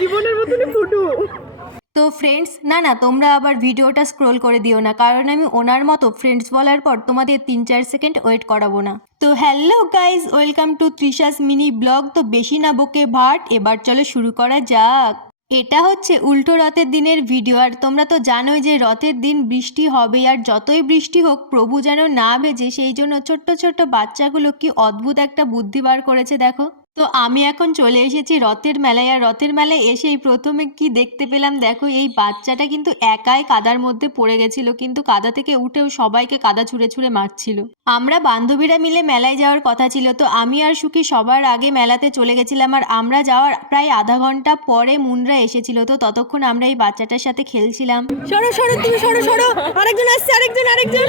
জীবনের মতনই ফুটু। তো ফ্রেন্ডস, না তোমরা আবার ভিডিওটা স্ক্রোল করে দিও না, কারণ আমি ওনার মতো ফ্রেন্ডস বলার পর তোমাদের 3-4 সেকেন্ড ওয়েট করাবো না। তো hello guys, welcome to Trisha's mini blog. তো বেশি না বকে ভাট, এবার চলো শুরু করা যাক। এটা হচ্ছে উল্টো রথের দিনের ভিডিও, আর তোমরা তো জানোই যে রথের দিন বৃষ্টি হবে, আর যতই বৃষ্টি হোক প্রভু যেন না ভেজে, সেই জন্য ছোট্ট ছোট্ট বাচ্চাগুলো কি অদ্ভুত একটা বুদ্ধি বার করেছে দেখো। তো আমি এখন চলে এসেছি রথের মেলায়, আর রথের মেলায় এসেই প্রথমে কি দেখতে পেলাম দেখো, এই বাচ্চাটা কিন্তু একাই কাদার মধ্যে পড়ে গেছিল, কিন্তু কাদা থেকে উঠেও সবাইকে কাদা ছুঁড়ে ছুঁড়ে মারছিল। আমরা বান্ধবীরা মিলে মেলায় যাওয়ার কথা ছিল, তো আমি আর সুখী সবার আগে মেলাতে চলে গেছিলাম, আর আমরা যাওয়ার প্রায় আধা ঘন্টা পরে মুনরা এসেছিল। তো ততক্ষণ আমরা এই বাচ্চাটার সাথে খেলছিলাম। সরো সরো, তুমি সরো সরো, আরেকজন আসছে, আরেকজন।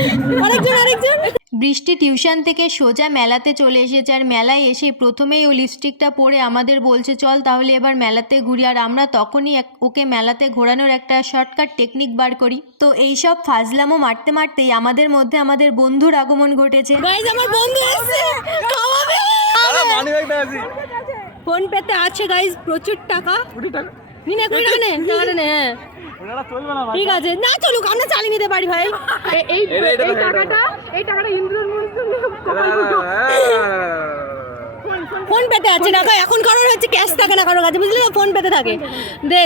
বৃষ্টি টিউশন থেকে সোজা মেলাতে চলে এসেছে, আর মেলায় এসে প্রথমেই ও লিপস্টিকটা পরে আমাদের বলছে চল তাহলে এবার মেলাতে ঘুরি, আর আমরা তখনই ওকে মেলাতে ঘোরানোর একটা শর্টকাট টেকনিক বার করি। তো এইসব ফাজলামো মারতে মারতেই আমাদের মধ্যে আমাদের বন্ধুর আগমন ঘটেছে। গাইস, আমার বন্ধু এসেছে, খাওয়াবে। ফোন পেতে আছে গাইস, প্রচুর টাকা। নিনে কোটি টাকা নে, টাকা নে। ঠিক আছে, না চলুক, আমরা চালিয়ে নিতে পারি ভাই। এই টাকাটা ইন্দ্রর মধ্যে ফোন পেতে আছে টাকা। এখন কারোর হচ্ছে ক্যাশ থাকে না কারোর কাছে, বুঝলি তো, ফোন পেতে থাকে। দে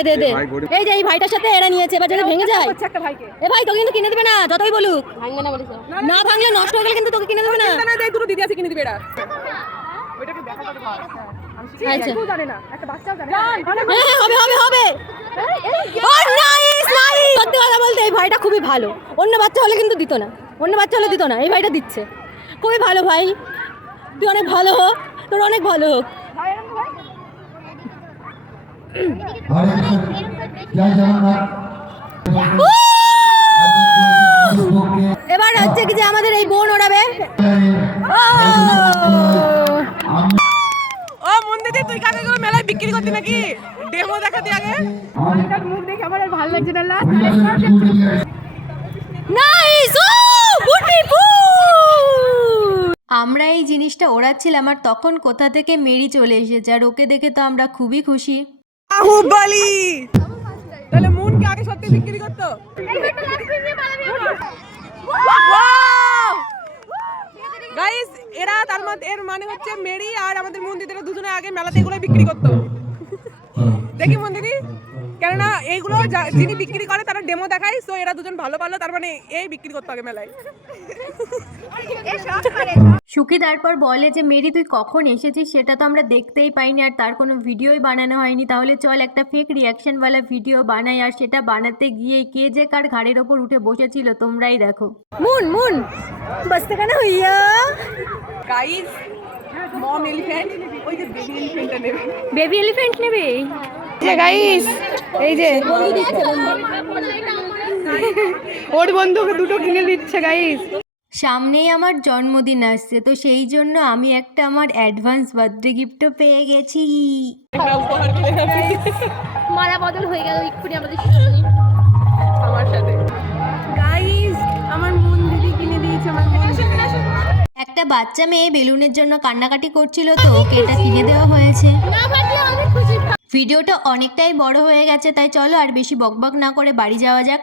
এই যে এই ভাইটার সাথে এরা নিয়েছে, এবার যদি ভেঙে যায় এ ভাই তোকে কিন্তু কিনে দেবে না, যতই বলুক। না ভাঙলে নষ্ট হয়ে গেলে কিন্তু তোকে কিনে দেবে না। দুটো দিদি আছে, কিনে দিবে এরা। আচ্ছা, হবে। সত্যি কথা বলতে এই ভাইটা খুবই ভালো, অন্য বাচ্চা হলে কিন্তু দিত না, এই ভাইটা দিচ্ছে। খুবই ভালো ভাই, তুই অনেক ভালো হোক, তোর অনেক ভালো হোক। এবার হচ্ছে কি যে আমাদের এই বোন ওড়াবে। ও মন্দিরে তুই কাকে গুলো মেলায় বিক্রি করতি নাকি? ডেমো দেখাতি আগে। অনেকটার মুখ দেখে আমার আর ভালো লাগছে না। নাইস, ও বিউটিফুল। আমরা এই জিনিসটা ওড়াচ্ছিলাম, আর তখন কোথা থেকে মেরি চলে এসেছে, আর ওকে দেখে তো আমরা খুবই খুশি। বাহুবলি। তাহলে মুন কি আগে সত্যি বিক্রি করতো? গাইস, এর মানে হচ্ছে মেরি আর আমাদের মন্দিরের দুজনে আগে মেলাতে এগুলো বিক্রি করতো। দেখি মন্দিরি, কেননা এইগুলো যিনি বিক্রি করে তারা ডেমো দেখায়, সো এরা দুজন ভালো তার মানে এই বিক্রি করতো আগে মেলায়। সুখী তারপর বলে যে মেরি তুই কখন এসেছিস সেটা তো আমরা দেখতেই পাইনি, আর তার কোনো ভিডিওই বানানো হয়নি, তাহলে চল একটা ফেক রিয়াকশনওয়ালা ভিডিও বানাই। আর সেটা বানাতে গিয়ে কে যে কার ঘাড়ের ওপর উঠে বসেছিল তোমরাই দেখো। মুন বসতে কেন হইয়া গাইস, মম এলিফ্যান্ট, ওই যে বেবি এলিফ্যান্ট নেবে যে গাইস, এই যে ওর বন্ধুকে দুটো কিনে দিচ্ছে গাইস। সামনেই আমার জন্মদিন আসছে, তো সেই জন্য আমি একটা আমার অ্যাডভান্স বার্থডে গিফটও পেয়ে গেছি। মারা বদল হয়ে গেল এক্ষুনি আমাদের আমার সাথে। গাইস, আমার মন দিদি কিনে দিয়েছে, আমার মন। একটা বাচ্চা মেয়ে বেলুনের জন্য কান্নাকাটি করছিল, তো ওকে এটা কিনে দেওয়া হয়েছে। ভিডিওটা অনেকটাই বড় হয়ে গেছে, তাই চলো আর বেশি বকবক না করে বাড়ি যাওয়া যাক।